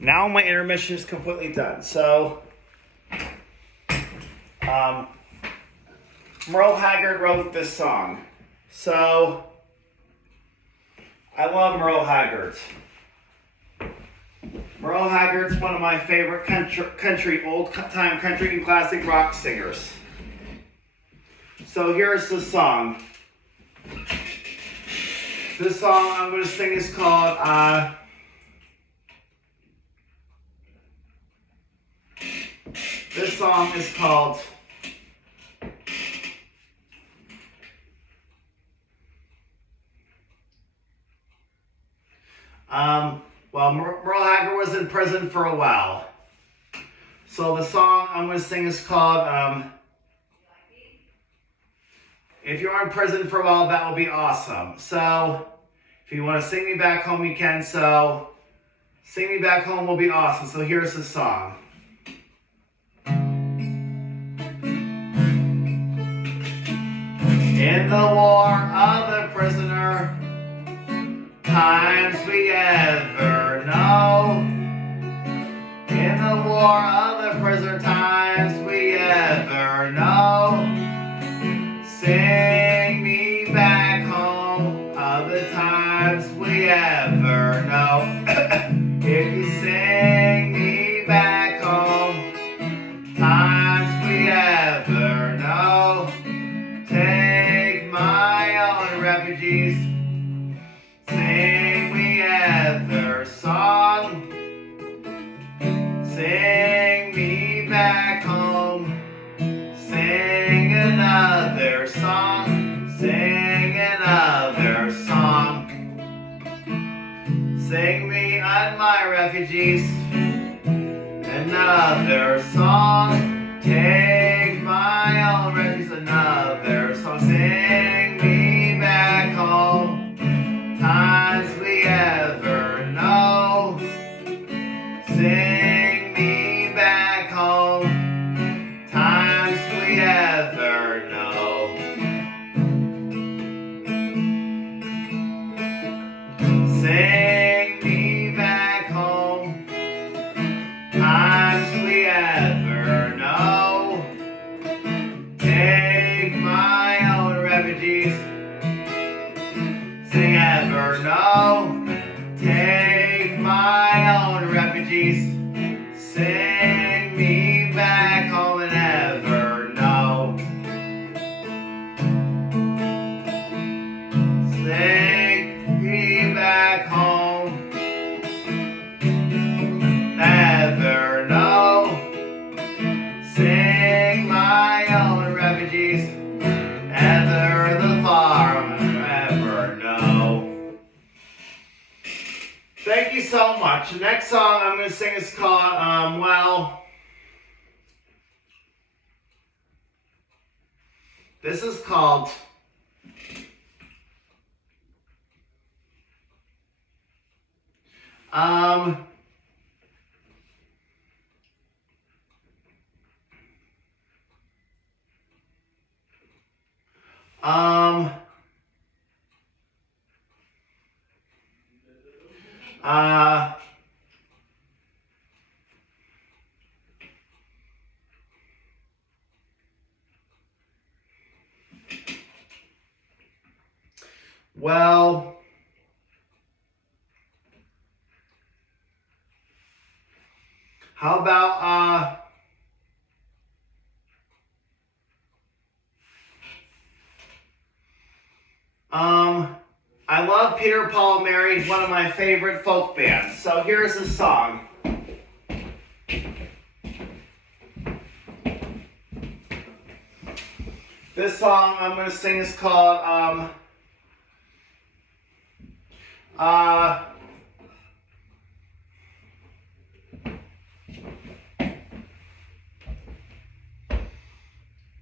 Now my intermission is completely done. So, Merle Haggard wrote this song. So, I love Merle Haggard. Merle Haggard's one of my favorite country, old-time country and classic rock singers. So here's the song. This song I'm going to sing is called, this song is called, well, Merle Haggard was in prison for a while. So the song I'm going to sing is called, If You're in Prison for a While, That Will Be Awesome. So, if you want to sing me back home, you can. So, Sing Me Back Home will be awesome. So here's the song. In the war of the prisoner, times we ever know. In the war of the prisoner, times we ever know. Sing me back home of the times we ever know. If you sing me back home, times we ever know. Take my own refugees, sing me another song. Sing me back home, sing another song, sing another song. Sing me on my refugees, another song. Take my own refugees, another song. Sing me back home, times we ever know. Sing me back home, times we ever know. Sing me back home, times we ever know. Take my own refugees, sing ever know. Take my own refugees, sing me back home and ever know. Sing me back home, ever know. Sing my own refugees, ever the far ever know. Thank you so much. The next song I'm going to sing is called, this is called, well, how about, I love Peter, Paul, Mary, one of my favorite folk bands. So here's the song. This song I'm going to sing is called,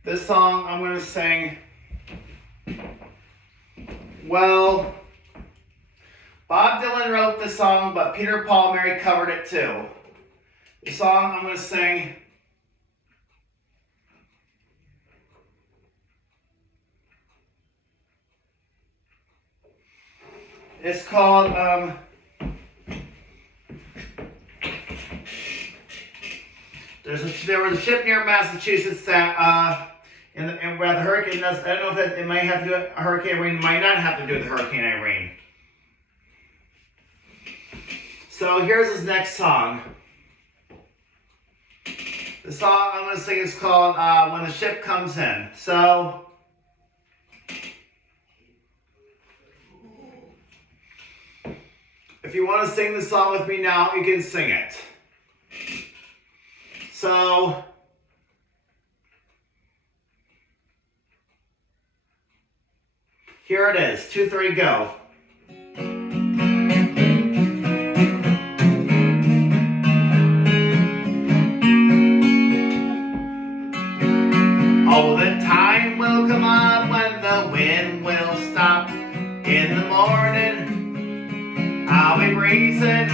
this song I'm going to sing, well, Bob Dylan wrote the song, but Peter, Paul, Mary covered it too. The song I'm going to sing is called, There was a ship near Massachusetts that and where the hurricane does. I don't know if it might have to do with Hurricane Irene. It might not have to do with Hurricane Irene. So here's his next song. The song I'm going to sing is called When the Ship Comes In. So, if you want to sing the song with me now, you can sing it. So, here it is. 2, 3, go. Oh, the time will come up when the wind will stop. In the morning, I'll be breezing.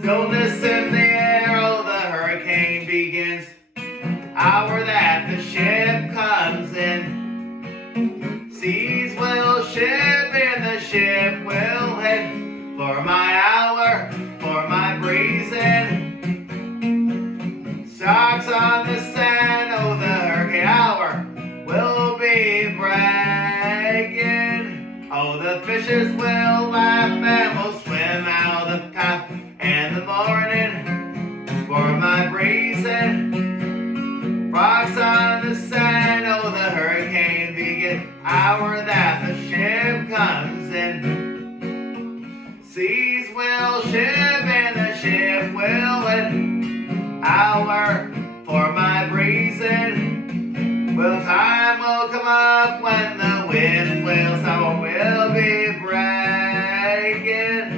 Stillness in the air, oh, the hurricane begins. Hour that the ship comes in. Seas will ship and the ship will head. For my hour, for my breezing. Stocks on the sand, oh, the hurricane hour will be bragging. Oh, the fishes will laugh and will swim out the path. And the morning, for my breezing. Rocks on the sand, oh, the hurricane begins. Hour that the ship comes in. Seas will ship and the ship will win. Hour for my breezing. Well, time will come up when the wind will stop. We'll be bragging.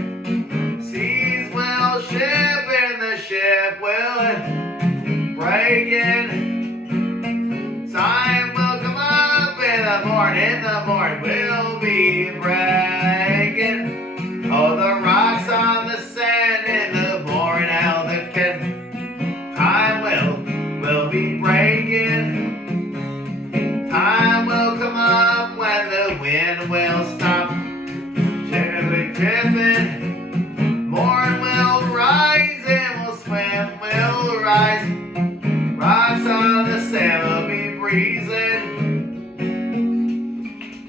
Seas will ship and the ship will breaking. Time will come up in the morning we'll be bragging. Oh, the rocks on the sand in the morning, how the time will be breaking. Time will come up when the wind will stop. Shipping, dripping. Morn will rise and will swim, will rise. Rocks on the sand will be breezing.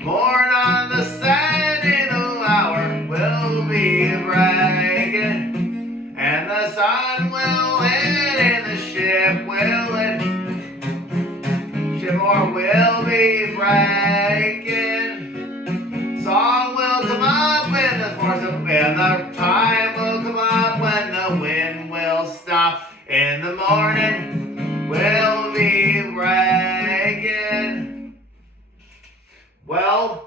Morn on the sand in the hour will be bragging. And the sun will hit and the ship will hit. Shipboard will be bragging. Song will come up when the force of and the time will come up when the wind will stop. In the morning will be bragging. Well,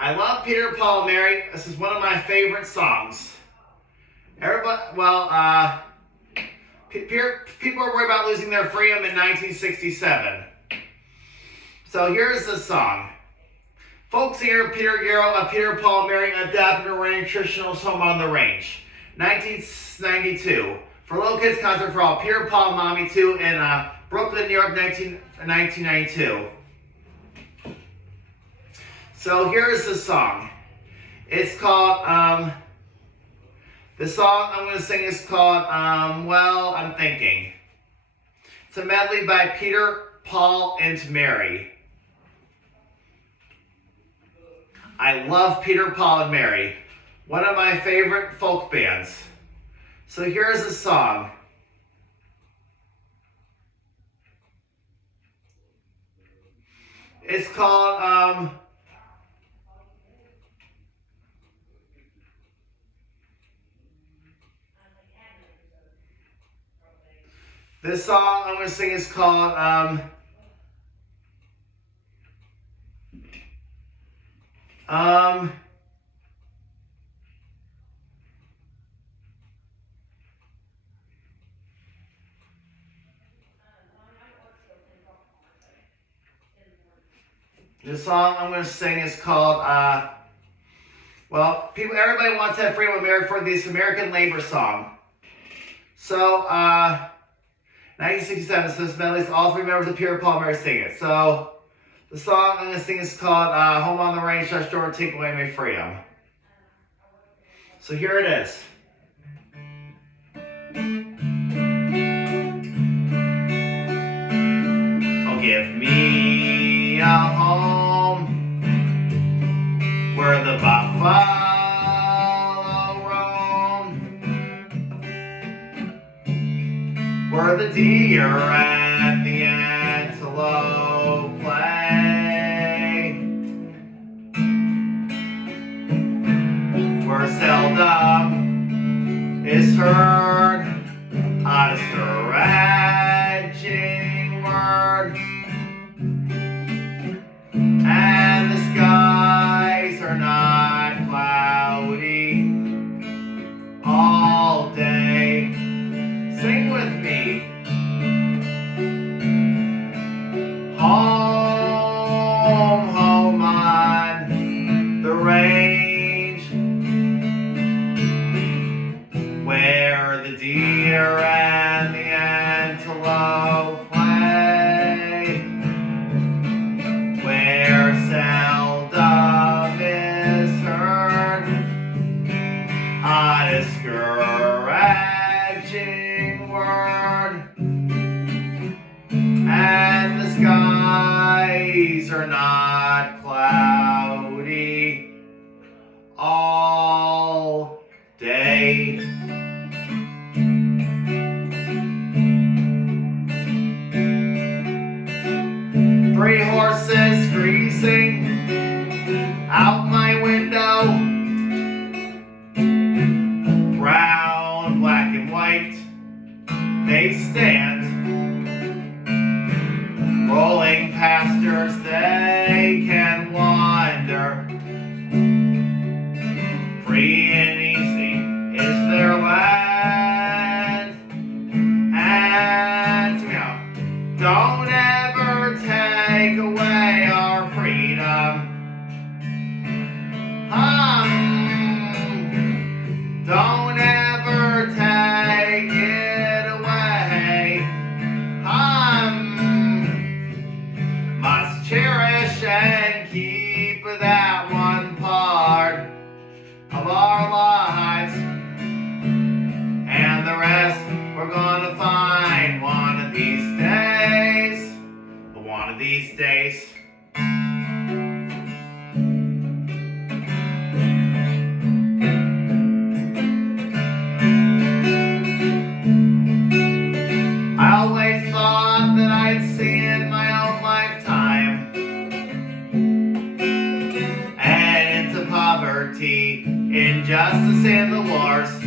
I love Peter, Paul, and Mary. This is one of my favorite songs. Everybody, people were worried about losing their freedom in 1967. So here's the song. Folk singer Peter Garrow of Peter, Paul, and Mary adapted a range traditionals Home on the Range. 1992. For Little Kids Concert for All. Peter, Paul, and Mommy 2 in Brooklyn, New York, 1992. So here's the song. It's called, the song I'm going to sing is called, Well, I'm Thinking. It's a medley by Peter, Paul, and Mary. I love Peter, Paul, and Mary. One of my favorite folk bands. So here's the song. It's called, this song I'm going to sing is called, the song I'm going to sing is called, everybody wants to have freedom of America for this American labor song. So, 1967, so this medley is all three members of Peter, Paul, and Mary sing it. So, the song I'm going to sing is called Home on the Range, Shut Door, Take Away My Freedom. So here it is. deer and the antelope play, where seldom is heard a discouraging word, and the skies are not cloudy all day. Sing with me. Home, home on the range, where the deer and the antelope play, where seldom is heard a discouraging word, and the skies are not cloudy all day. Three horses greasing out my window, brown, black, and white they stand, rolling pastures they can wander. Free and easy is their land, and don't ever take away our freedom. Don't ever take it away. Must cherish and keep that one part of our lives, and the rest we're gonna find one of these days. One of these days. I always thought that I'd see in my own lifetime and into poverty, injustice, and the wars.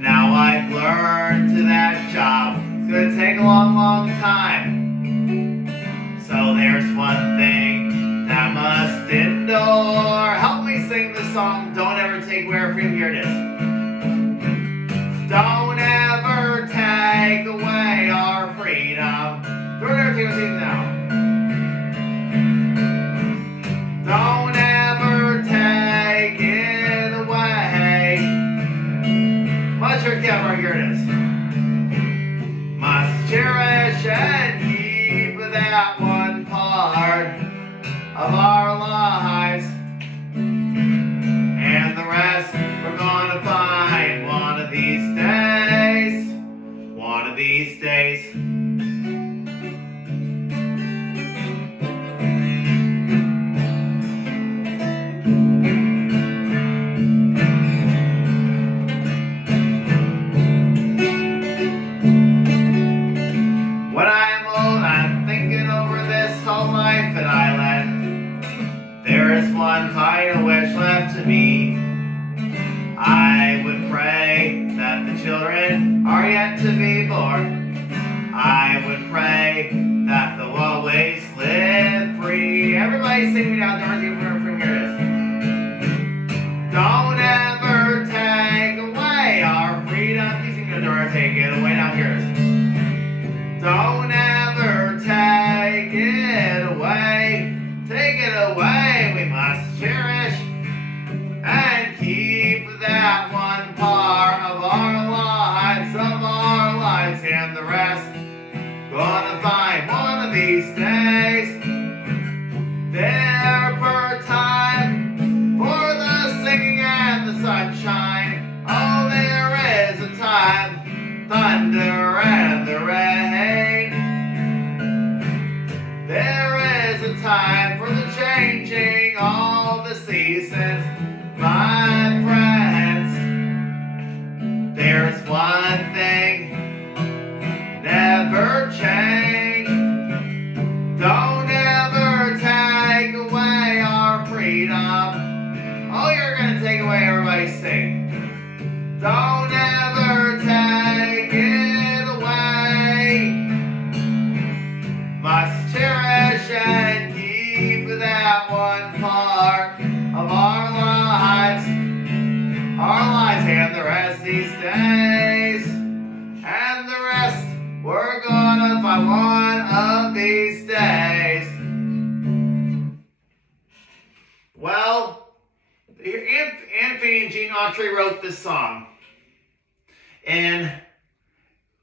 Now I've learned to that job it's gonna take a long, long time. So there's one thing that must endure. Help me sing the song, Don't Ever Take Away Our Freedom. Here it is. Don't ever take away our freedom. Don't ever take away our now. Don't ever take it away. Much your camera, here it is. Must cherish and keep that one part of our lives, and the rest we're gonna find one of these days. One of these days. When I'm old, I'm thinking over this whole life that I led. There is one final wish left to me. I would pray that the children are yet to be born. I would pray that they'll always live free. Everybody sing me down, don't from here it is. Don't ever take away our freedom. You sing the door, take it away. Now here it is. Don't ever take it away. Take it away. We must cherish and keep that one part of our lives, and the rest gonna find one of these days. There for time for the singing and the sunshine. Oh, there is a time, thunder and the rain. There is a time for the changing all the seasons, my friends. There's one thing and take away, everybody sing. Don't ever take it away. Must cherish and keep that one part of our lives, and the rest these days, and the rest we're gonna find one of these days. Well, Anthony and Gene Autry wrote this song, and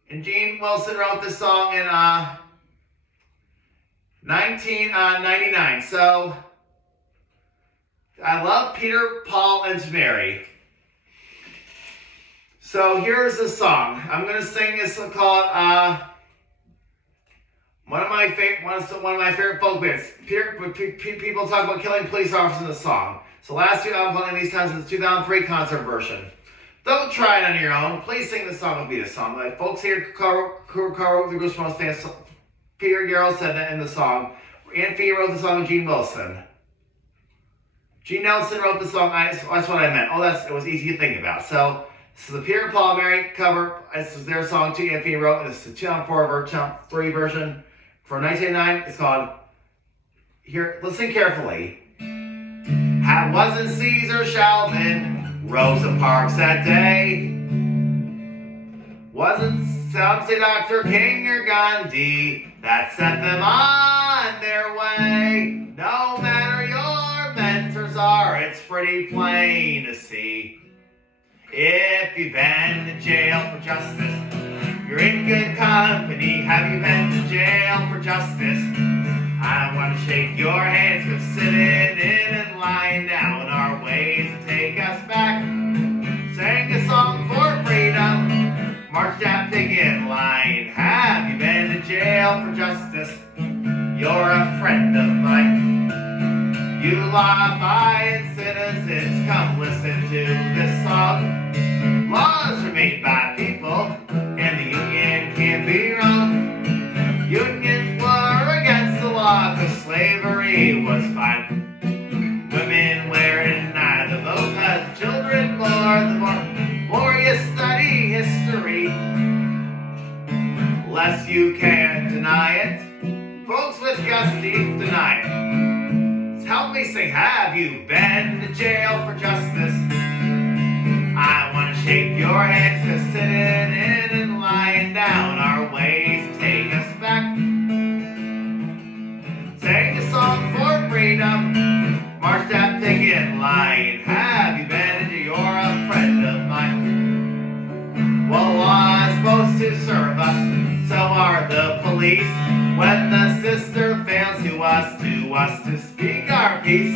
Gene Wilson wrote this song in 1999. So I love Peter, Paul, and Mary. So here's the song. I'm going to sing this called one of my favorite folk bands. People talk about killing police officers in the song. So last year I'm playing these times in the 2003 concert version. Don't try it on your own. Please sing the song with me. The song. Like folks here, the Goose Most fans. Peter Garrell said that in the song. Anthony wrote the song with Gene Wilson. Gene Nelson wrote the song. That's what I meant. It was easy to think about. So this is the Peter, Paul, and Mary cover. This is their song too. Anthony wrote. And this is the 2003 version. For 1999, it's called. Here, listen carefully. Wasn't Caesar Sheldon Rosa Parks that day? Wasn't some say Dr. King or Gandhi that set them on their way? No matter your mentors are, it's pretty plain to see. If you've been to jail for justice, you're in good company. Have you been to jail for justice? I want to shake your hands, but sitting in and lying down are ways to take us back. Sang a song for freedom, marched that picket line. Have you been to jail for justice? You're a friend of mine. You law-abiding citizens, come listen to this song. Laws are made by people, and the union can't be wrong. Unions were against the law, cause slavery was fine. Women wearing neither vote, cause children the more you study history, less you can deny it. Folks with gusto deny it. So help me sing, have you been to jail for justice? I want to shake your hands, cause sitting in and lying down are ways to take us back. Sang a song for freedom, marched that picket line. Have you been to, you're a friend of mine. Well, law is supposed to serve us, so are the police. When the sister fails to us to speak our piece,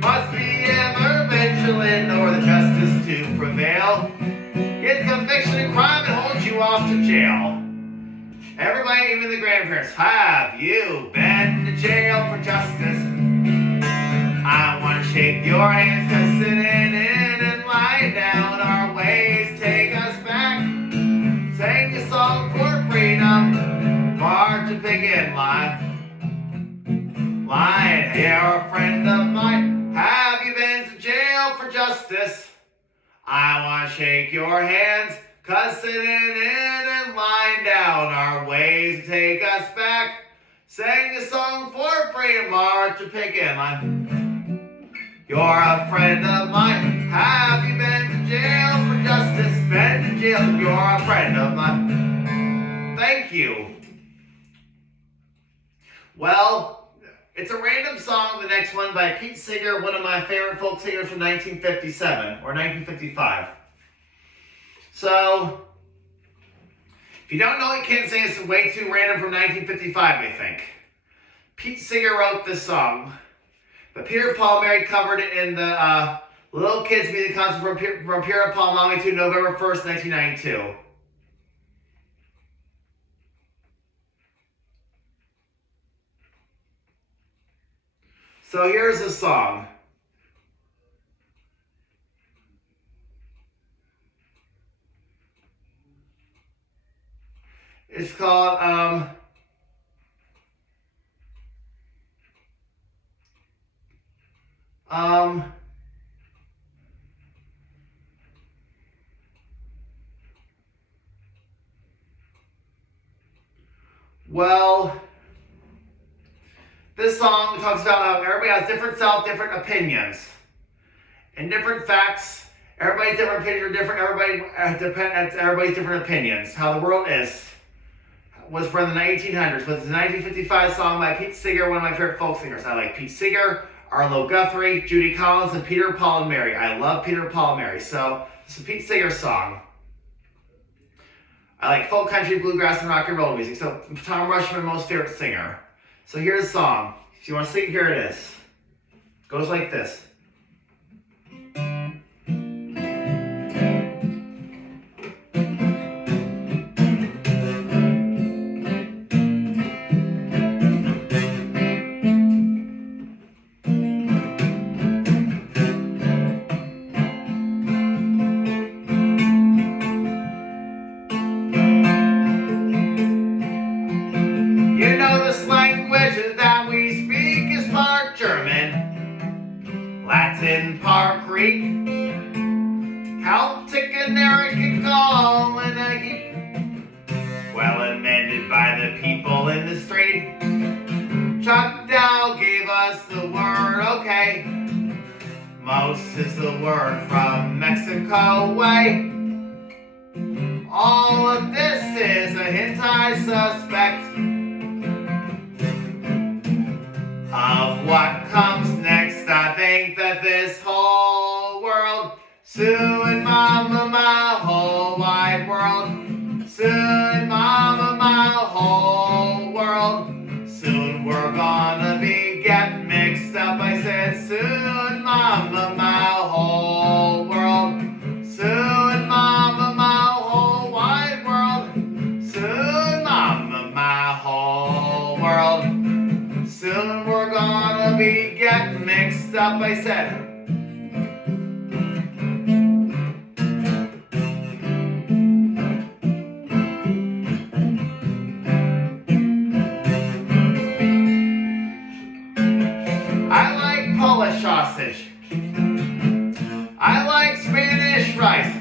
must be ever vigilant or the justice to prevail. Get conviction in crime and hold you off to jail. Everybody, even the grandparents, have you been to jail for justice? I want to shake your hands, cause sitting in and lying down are ways to take us back. Sing a song for freedom, march a picket line. You're a friend of mine. Have you been to jail for justice? I want to shake your hands, cause sitting in and lying down are ways to take us back. Sing a song for freedom, march a picket line. You're a friend of mine. Have you been to jail for justice? Been to jail, you're a friend of mine. Thank you. Well, it's a random song, the next one by Pete Seeger, one of my favorite folk singers from 1957 or 1955. So, if you don't know, you can't say it's way too random from 1955, I think. Pete Seeger wrote this song, but Peter, Paul, and Mary covered it in the Little Kids Music Concert from Peter, Paul, and Mary to November 1st, 1992. So here's the song. It's called Well, this song talks about how everybody has different self, different opinions. And different facts, everybody's different opinions are different, everybody's different opinions. How the world is was from the 1800s, was a 1955 song by Pete Seeger, one of my favorite folk singers. I like Pete Seeger, Arlo Guthrie, Judy Collins, and Peter, Paul, and Mary. I love Peter, Paul, and Mary. So, this is a Pete Seeger song. I like folk, country, bluegrass, and rock and roll music. So, Tom Rushman, my most favorite singer. So, here's the song. If you want to sing, here it is. It goes like this. Latin, part Greek, Celtic, American, Gaul, and a heap. Well amended by the people in the street. Chuck Dow gave us the word, okay. Most is the word from Mexico way. All of this is a hint, I suspect, of what comes next. I think that this whole world, soon mama, my whole wide world, soon mama, my whole world, soon we're gonna be get mixed up. I said soon mama, my whole world, soon mama, my whole wide world, soon mama, my whole world, soon we're gonna be get mixed up, I said. I like Polish sausage. I like Spanish rice.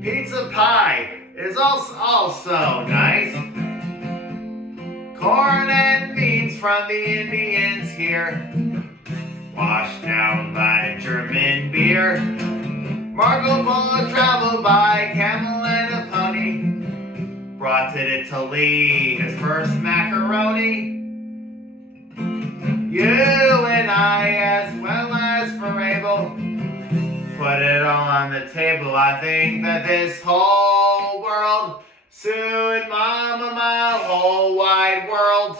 Pizza pie is also nice. Corn and beans from the Indians here, washed down by German beer. Marco Polo traveled by camel and a pony, brought to Italy his first macaroni. You and I, as well as for Abel, put it all on the table. I think that this whole world, soon mama, my whole wide world,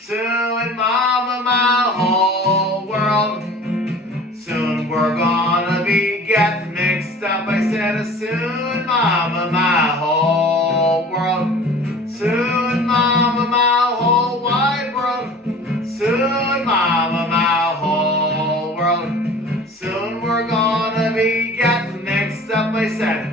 soon mama, my whole world, soon we're gonna be get mixed up. I said soon mama, my whole world, soon mama, my whole wide world, soon mama, my whole world, soon we're gonna be get mixed up. I said.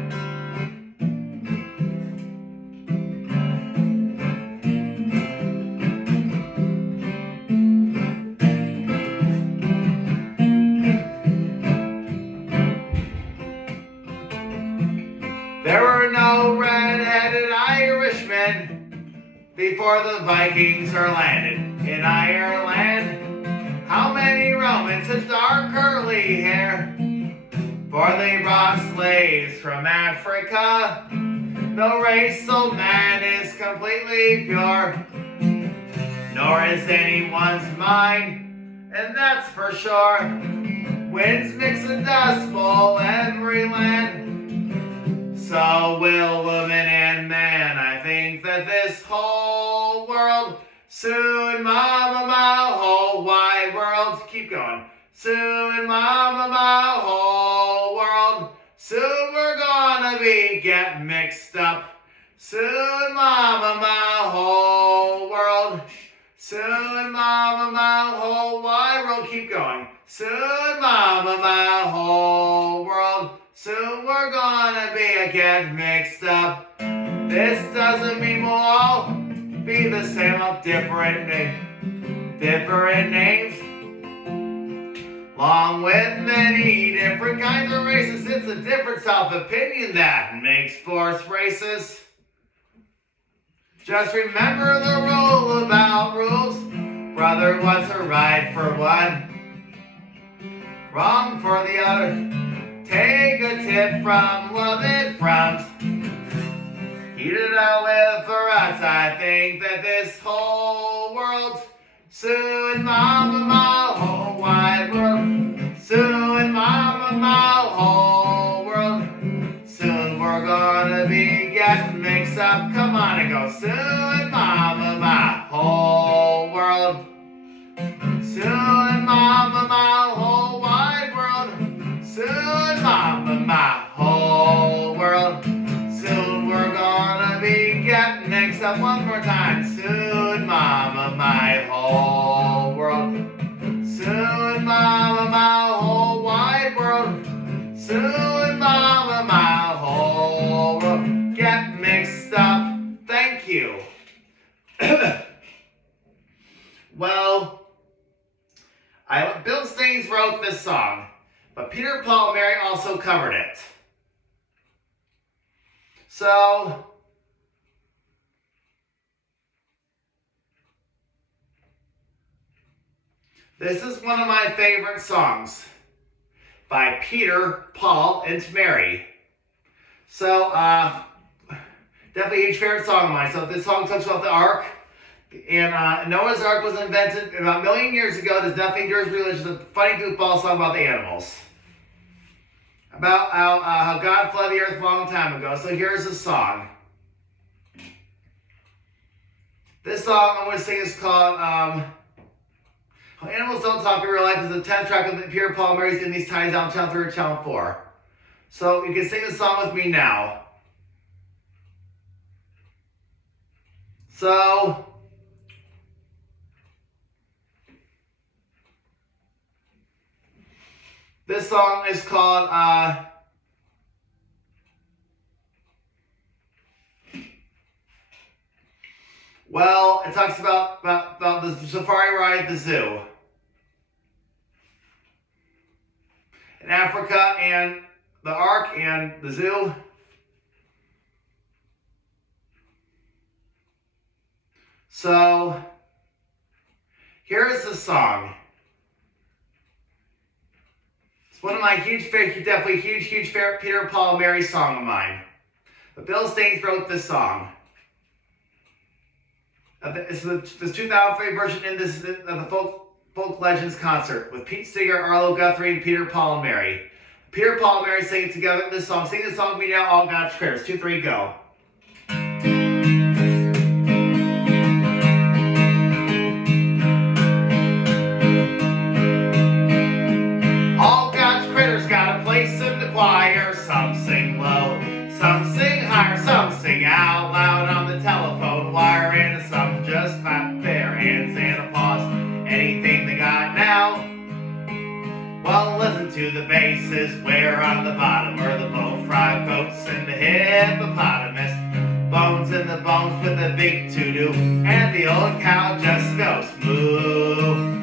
There were no red-headed Irishmen before the Vikings are landed in Ireland. How many Romans had dark curly hair? For they brought slaves from Africa. No race so man is completely pure, nor is anyone's mind, and that's for sure. Winds mix and dust bowl every land. So will woman and man. I think that this whole world, soon mama, my whole wide world, keep going. Soon mama, my whole world, soon we're gonna be get mixed up. Soon mama, my whole world, soon mama, my whole wide world, keep going. Soon mama, my whole world, soon we're gonna be a get mixed up. This doesn't mean we'll all be the same of different names. Along with many different kinds of races, it's a different self-opinion that makes force races. Just remember the rule about rules. Brother, what's a right for one? Wrong for the other. Take a tip from loving friends. Heat it out with for us. I think that this whole world soon, mama, my whole wide world. Soon, mama, my whole world. Soon we're gonna be getting mixed up. Come on and go. Soon, mama, my whole world. Soon, mama, my whole wide world. Soon, mama, my whole world. Soon we're gonna be getting mixed up one more time. Soon, mama, my whole world. Soon, mama, my whole wide world. Soon, mama, my whole world. Get mixed up. Thank you. Well, Bill Staines wrote this song, but Peter, Paul, and Mary also covered it. So, this is one of my favorite songs by Peter, Paul, and Mary. So, definitely a huge favorite song of mine. So this song talks about the Ark. And Noah's Ark was invented about a million years ago. There's nothing Jewish religion. It's a funny goofball song about the animals. About how God flooded the earth a long time ago. So here's the song. This song I'm going to sing is called How Animals Don't Talk in Real Life. Is the 10th track of Peter, Paul, and Mary's in these times down channel 3 or channel 4. So you can sing the song with me now. So this song is called well, it talks about the safari ride at the zoo in Africa and the Ark and the zoo. So here is the song. It's one of my definitely huge favorite Peter, Paul, and Mary song of mine. But Bill Staines wrote this song. It's the 2003 version of the Folk Legends concert with Pete Seeger, Arlo Guthrie, and Peter, Paul, and Mary. Peter, Paul, and Mary sing it together this song. Sing this song with me now, all God's prayers. 2, 3, go. All God's critters got a place in the choir. Some sing low, some sing higher, some sing out loud on the telephone wire, and some just clap their hands and applause. Anything they got now? Well, listen to the basses, where on the bottom are the bullfrog goats and the hippopotamus. Bones in the bones with a big to-do, and the old cow just goes moo.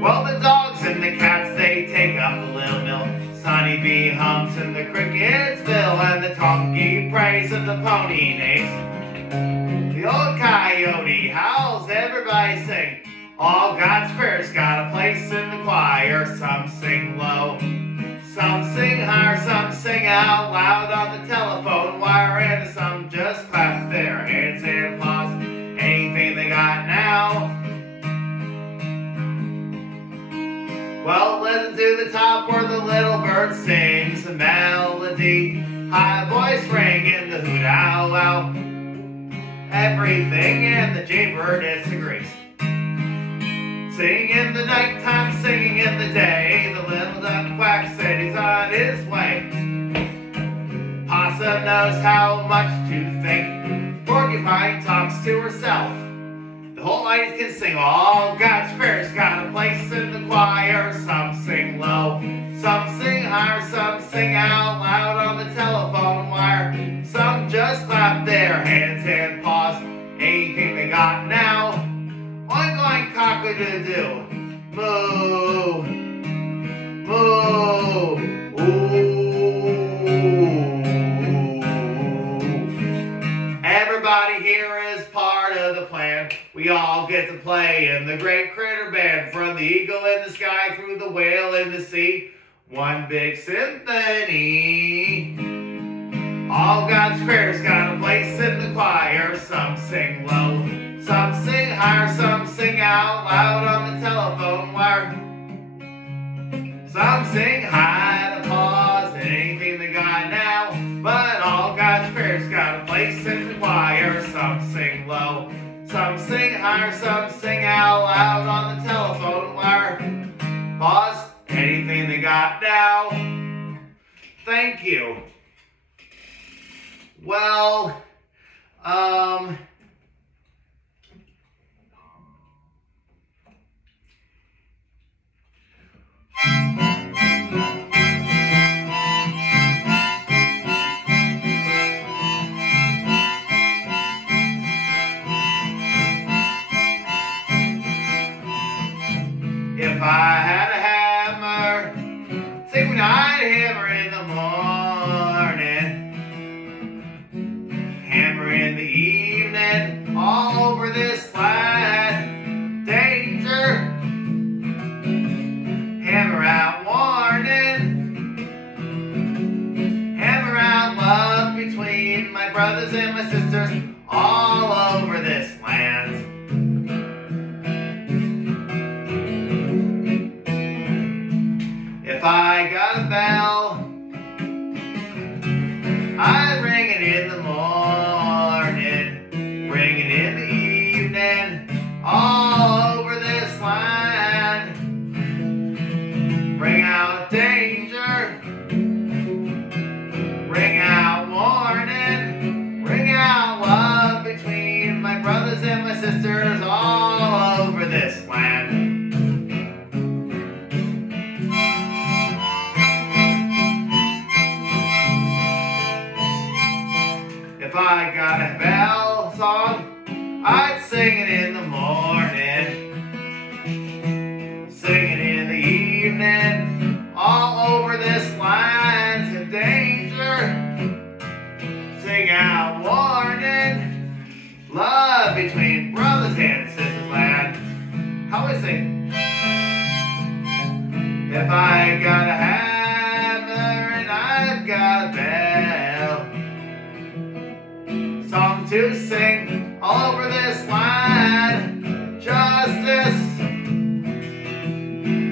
Well, the dogs and the cats, they take up the little mill. Sonny Bee hums and the crickets bill, and the donkey prays and the pony neighs. The old coyote howls, everybody sing. All God's prayers got a place in the choir. Some sing low, some sing higher, some sing out loud on the telephone wire, and some just clap their hands and applause. Anything they got now? Well, listen to the top where the little bird sings a melody. High voice ringing the hoot owl owl. Everything in the jaybird disagrees. Singing in the nighttime, singing in the day. The little duck quack said he's on his way. Possum knows how much to think. Porcupine talks to herself. The whole audience can sing. All God's prayers got a place in the choir. Some sing low, some sing higher, some sing out loud on the telephone wire. Some just clap their hands and pause. Anything they got now? Oink oink cock-a-doo-doo. Moo, moo, ooh. Everybody here get to play in the great critter band, from the eagle in the sky through the whale in the sea. One big symphony. All God's critters got a place in the choir. Some sing low, some sing higher, some sing out loud on the telephone wire. Some sing high to pause and anything they got now. But all God's critters got a place in the choir. Some sing low, some sing higher, some sing out loud on the telephone wire. Pause, anything they got now. Thank you. Well, if I had a hammer, say when I'd hammer in the morning, hammer in the evening, all over this land. Danger, hammer out warning, hammer out love between my brothers and my sisters, all over this land. If I got a bell, I'd ring it in the morning, ring it in the evening, all over this land. Ring out danger, ring out warning, ring out love between my brothers and my sisters, all over this land. If I got a bell song, I'd sing it in the morning, sing it in the evening, all over this land. To danger, sing out warning, love between brothers and sisters land. How I sing? If I got a hammer and I've got a bell, song to sing all over this land. Justice,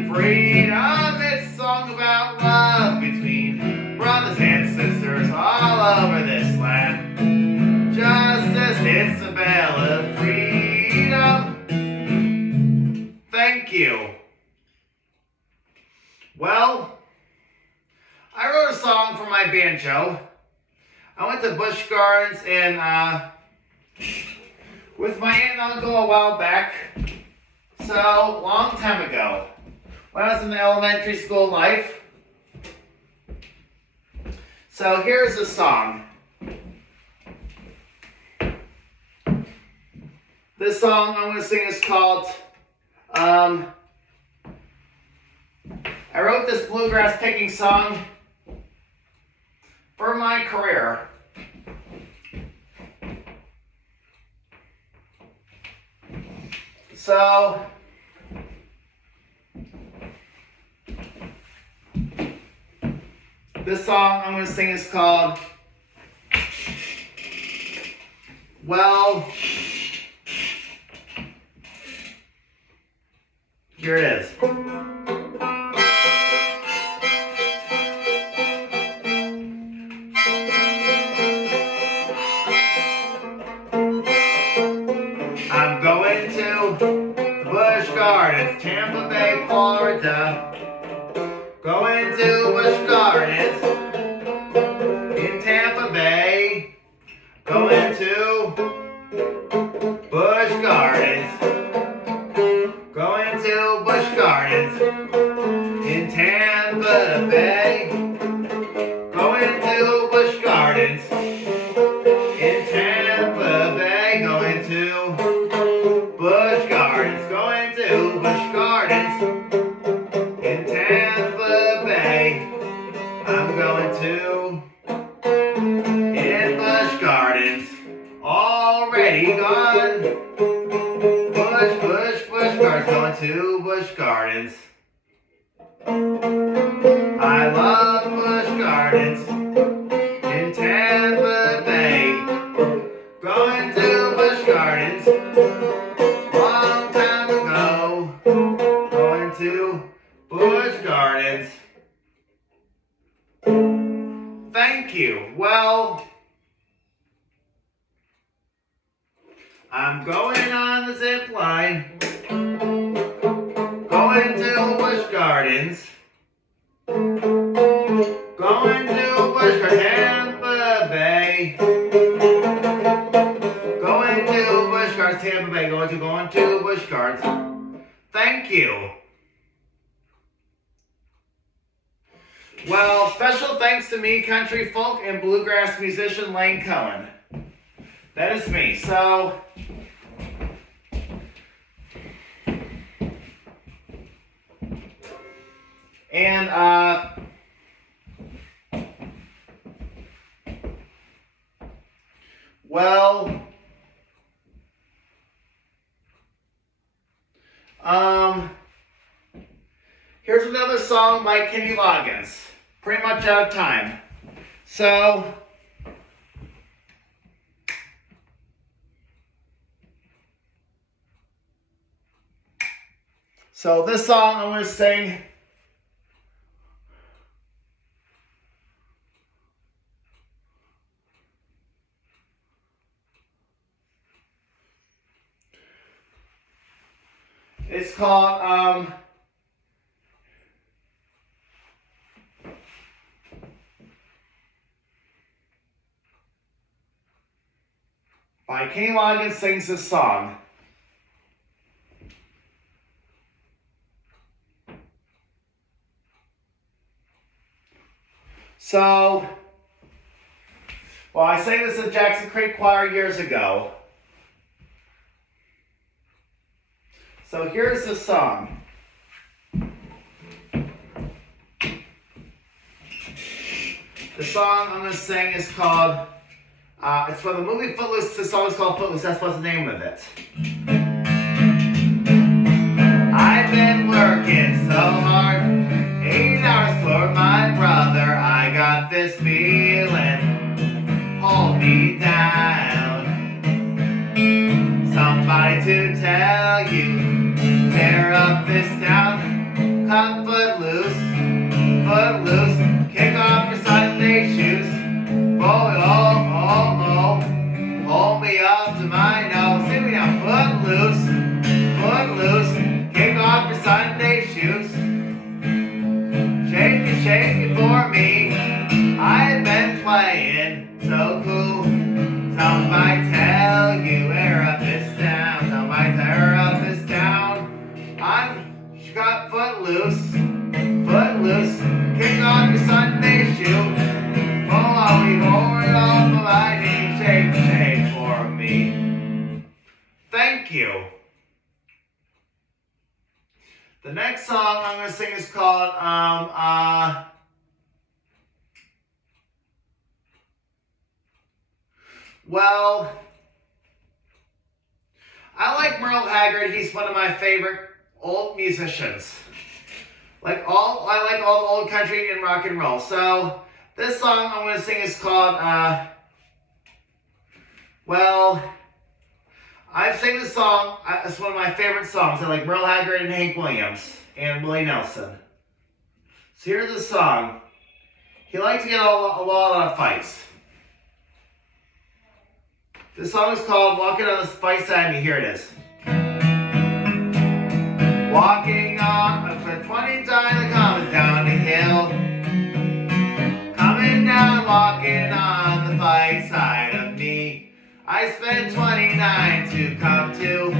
freedom, it's a song about love between brothers and sisters all over this land. Justice, it's a bell of freedom. Thank you. Well, I wrote a song for my banjo. I went to Busch Gardens and with my aunt and uncle a while back. So, long time ago, when I was in the elementary school life. So here's a song. This song I'm going to sing is called, I wrote this bluegrass picking song for my career. So, this song I'm going to sing is called, well, here it is. I'm going to Busch Gardens, Tampa Bay, Florida. Going to Busch Gardens in Tampa Bay. Going to Busch Gardens. Going to Busch Gardens in Tampa Bay. Going to Busch Gardens in Tampa Bay. Going to Busch Gardens. Going to Busch Gardens in Tampa Bay. I'm going to in Busch Gardens. Already gone. Busch Thank you. Well, I'm going on the zip line, going to Busch Gardens, going to Busch Gardens, Tampa Bay, going to Busch Gardens, Tampa Bay, going to Busch Gardens. Thank you. Well, special thanks to me, country, folk, and bluegrass musician Lane Cohen. That is me. So, and well, here's another song by Kenny Loggins. Pretty much out of time. So this song I'm going to sing. It's called by Kenny Loggins sings this song. So, well, I sang this at Jackson Creek Choir years ago. So here's the song. The song I'm going to sing is called, it's from the movie Footloose. The song is called Footloose. That's what's the name of it. I've been working so hard, 8 hours for my brother. I got this feeling, hold me down. Somebody to tell you, tear up this town, cut footloose, kick off your Sunday shoes, roll it all, hold me up to my nose, sing me now, footloose, kick off your Sunday shoes, shake it for me, I've been playing so cool, somebody tell you, air up this town, somebody tear up this town, I'm got footloose, kick off your Sunday shoe, roll it off my knee, shake for me. Thank you. The next song I'm going to sing is called, well, I like Merle Haggard. He's one of my favorite old musicians. I like all the old country and rock and roll. So this song I'm going to sing is called, well, I've sang this song. It's one of my favorite songs. I like Merle Haggard and Hank Williams and Willie Nelson. So here's the song. He liked to get a lot of fights. This song is called Walking on the Fight Side of Me. Here it is. Walking on for 20 times coming down the hill. Coming down, walking on the fight side of me. I spent 29 to come to.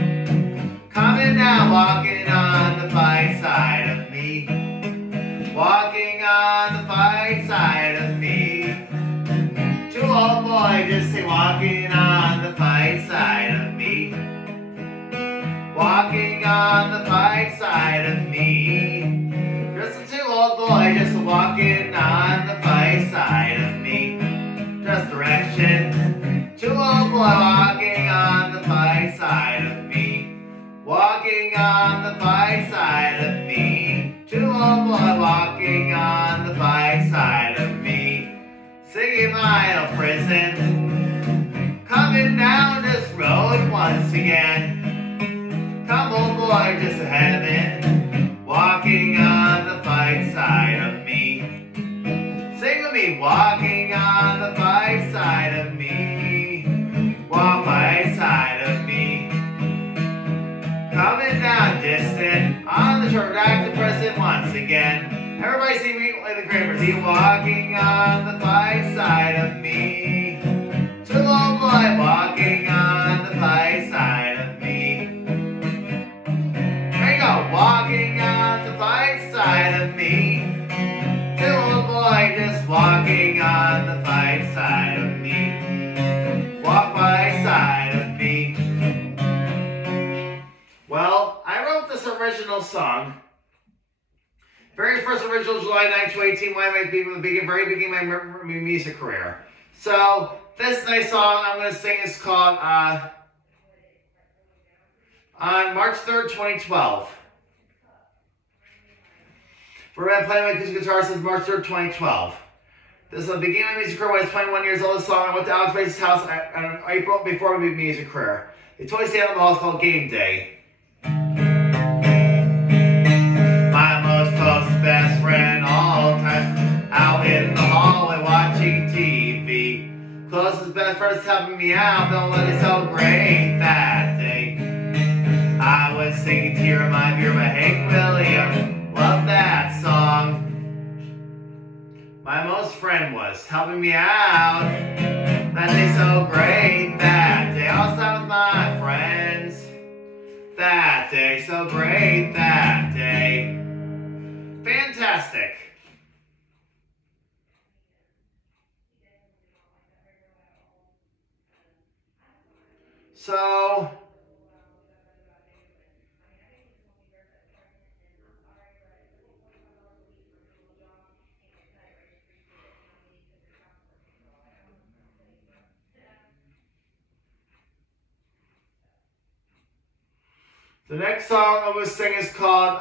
Coming down, walking on the fight side of me. Walking on the fight side of me. Two old boys just say walking on the fight side of me. Walking on the fight side of me. Just the two old boys just walking on the fight side of me. Just direction. Two old boys walking on the fight side of me. Walking on the fight side of me. Two old boys walking on the fight side of me. Singing my old prison. Coming down this road once again. Come old boy, just to heaven. Walking on the fight side of me. Sing me, walking on the right side of me. Walk right side of me. Coming down distant, on the short back to present once again. Everybody see me like the Gravers. He walking on the right side of me. To the little boy walking on the right side of me. There you go, walking on the right side of me. To the little boy just walking on the right side of me. Walk right side of me. Well, I wrote this original song. Very first original, July 9, 2018, when I very beginning of my music career. So, this nice song I'm going to sing is called on March 3rd, 2012. We're going to play my acoustic guitar since March 3rd, 2012. This is the beginning of my music career when I was 21 years old. This song I went to Alex Bates' house in April before my music career. They totally stayed out of the house called Game Day. My most close best friend all time, out in the hallway watching TV. Closest best friend's helping me out, don't let it so great that day. I was singing Tear in My Beer by Hank Williams, love that song. My most friend was helping me out, that day so great that day. I was out with my friends, that day so great that day. Fantastic. So, the next song I'm going to sing is called,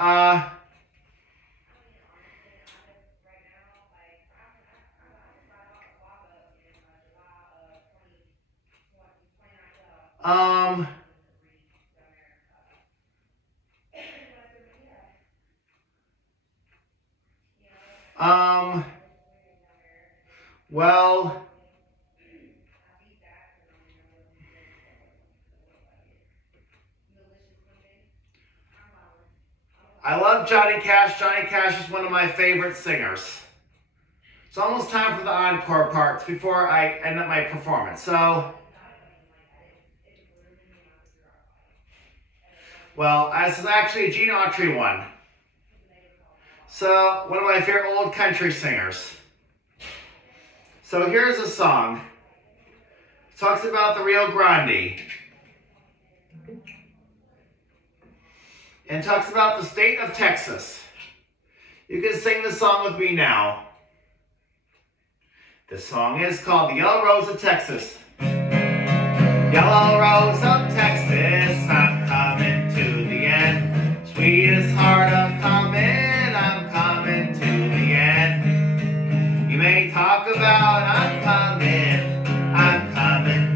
well, I love Johnny Cash. Johnny Cash is one of my favorite singers. It's almost time for the encore parts before I end up my performance. So, well, this is actually a Gene Autry one. So, one of my favorite old country singers. So here's a song. It talks about the Rio Grande. And talks about the state of Texas. You can sing the song with me now. The song is called The Yellow Rose of Texas. Yellow Rose of Texas, I'm coming to the end. Sweetest heart of coming, I'm coming to the end. You may talk about I'm coming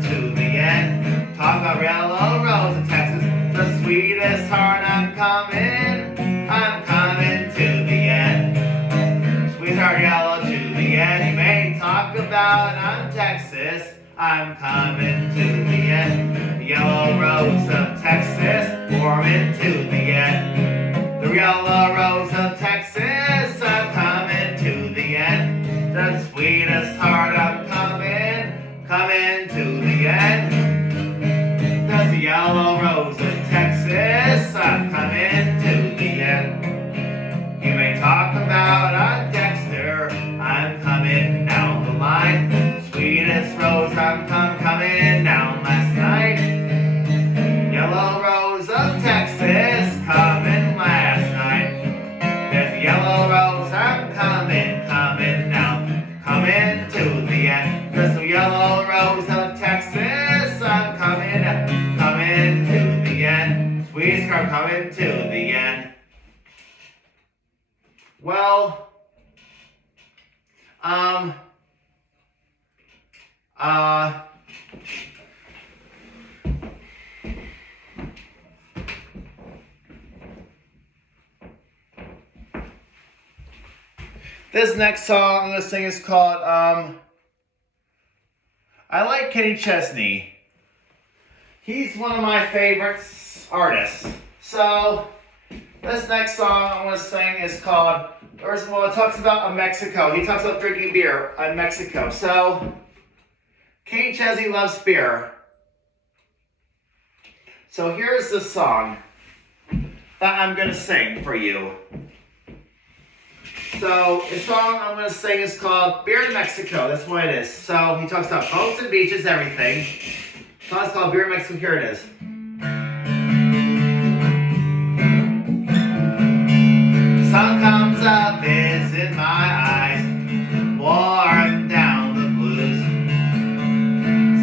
to the end. Talk about Yellow Rose of Texas, the sweetest heart, I'm coming to the end. Sweetheart yellow to the end. You may talk about I'm Texas, I'm coming to the end. The yellow rose of Texas, warming to the end. The yellow rose of Texas, I'm coming to the end. The sweetest heart, I'm coming to the end. That's the yellow rose of Texas, I'm coming to the end. You may talk about a Dexter, I'm coming down the line. Sweetest rose, I'm coming down last night. Yellow rose of Texas, coming last night. There's the yellow rose, I'm coming down, coming to the end. There's the yellow rose of Texas, I'm coming to the end. Sweetest car, coming to the end. Well, This next song I'm going to sing is called, I like Kenny Chesney. He's one of my favorite artists. So, this next song I'm going to sing is called, first of all, it talks about Mexico. He talks about drinking beer in Mexico. So, Kenny Chesney loves beer. So here's the song that I'm going to sing for you. So the song I'm going to sing is called Beer in Mexico. That's what it is. So he talks about boats and beaches, everything. The song's called Beer in Mexico. Here it is. Sun comes up, is in my eyes, warm down the blues.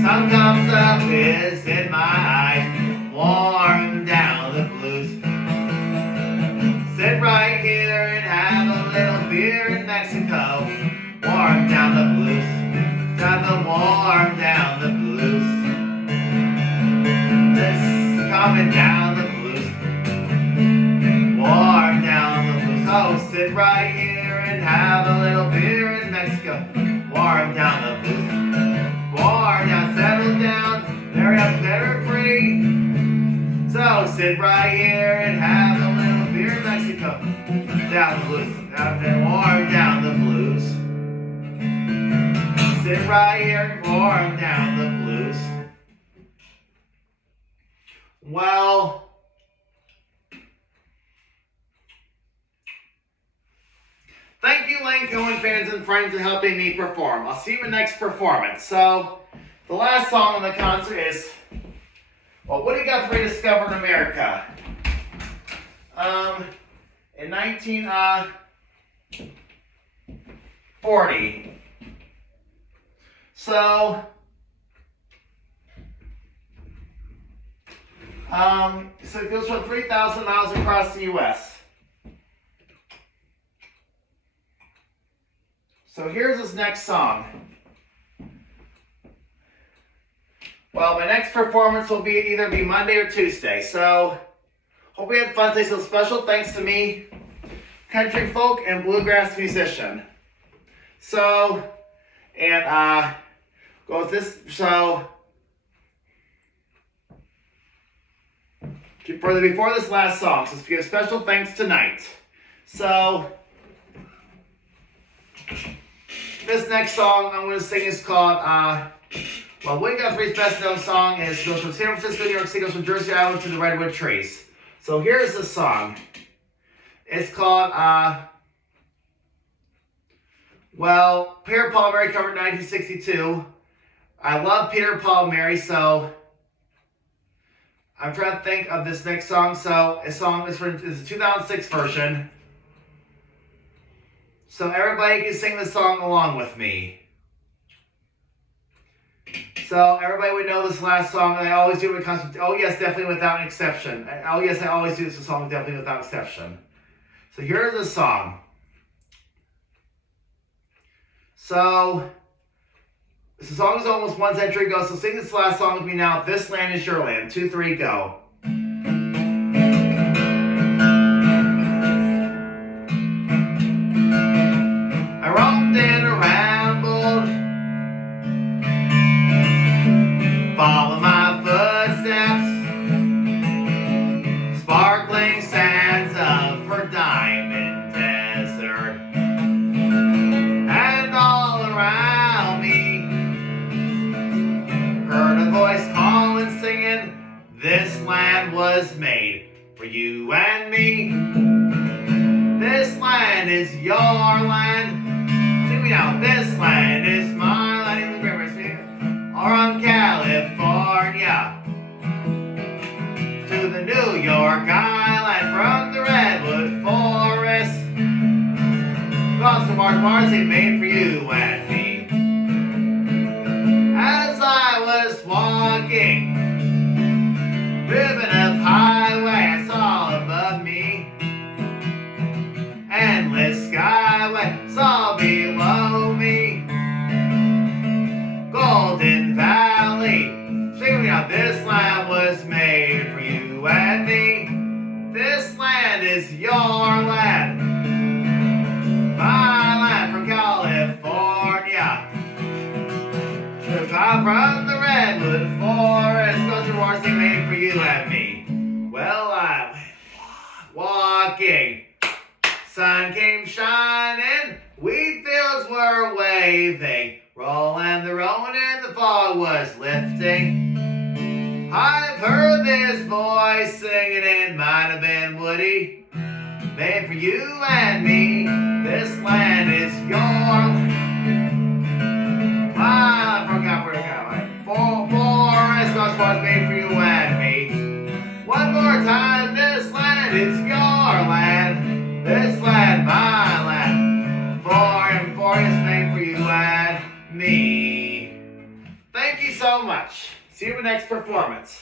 Sun comes up, is in my eyes, warm down the blues. Sit right here and have a little beer in Mexico, warm down the blues. Got the warm down the blues. This coming down the blues, warm down the blues. Oh, sit right here and have a little beer in Mexico, warm down the blues. Warm down, settle down, very up, better free. So sit right here and have a little beer in Mexico. Down the blues, warm down the blues. Sit right here and warm down the blues. Well, thank you, Lane Cohen fans and friends, for helping me perform. I'll see you in the next performance. So, the last song on the concert is, well, Woody Guthrie discovered America. In 1940. So, so it goes from 3,000 miles across the U.S. So here's his next song. Well, my next performance will either be Monday or Tuesday. So, hope we had fun today. So special thanks to me, country folk and bluegrass musician. So, and go with this. So, before this last song, so give special thanks tonight. So, this next song I'm going to sing is called, well, Woody Guthrie's best known song is, goes from San Francisco, New York City, goes from Jersey Island to the Redwood Trees. So here's the song. It's called, well, Peter, Paul, Mary covered in 1962. I love Peter, Paul, Mary, so I'm trying to think of this next song. So this song is a 2006 version. So everybody can sing the song along with me. So everybody would know this last song, and I always do it when it comes to, oh yes, definitely without an exception. Oh yes, I always do this song definitely without exception. So here's the song. So, this song is almost 1 century ago, so sing this last song with me now. This Land Is Your Land. 2, 3, go. I roamed and rambled, follow my footsteps, sparkling sands of her diamond desert, and all around me heard a voice calling, singing, this land was made for you and me. This land is your land. Sing me now. This land is my land. Or from California to the New York Island, from the Redwood Forest, across the bars they made for you and me. As I was walking, ribbon of highway I saw above me, endless skyway saw below me, Golden Valley. Sing me out. This land was made for you and me. This land is your land, my land. from the redwood forest, goes the horse he made for you and me. Well, I went walking, sun came shining, wheat fields were waving, rolling the roan and the fog was lifting. I've heard this voice singing, it might have been Woody, made for you and me. This land is yours. I forgot where to go. Forest was made for you and me. One more time, this land is your land. This land, my land. Forest made for you and me. Thank you so much. See you in the next performance.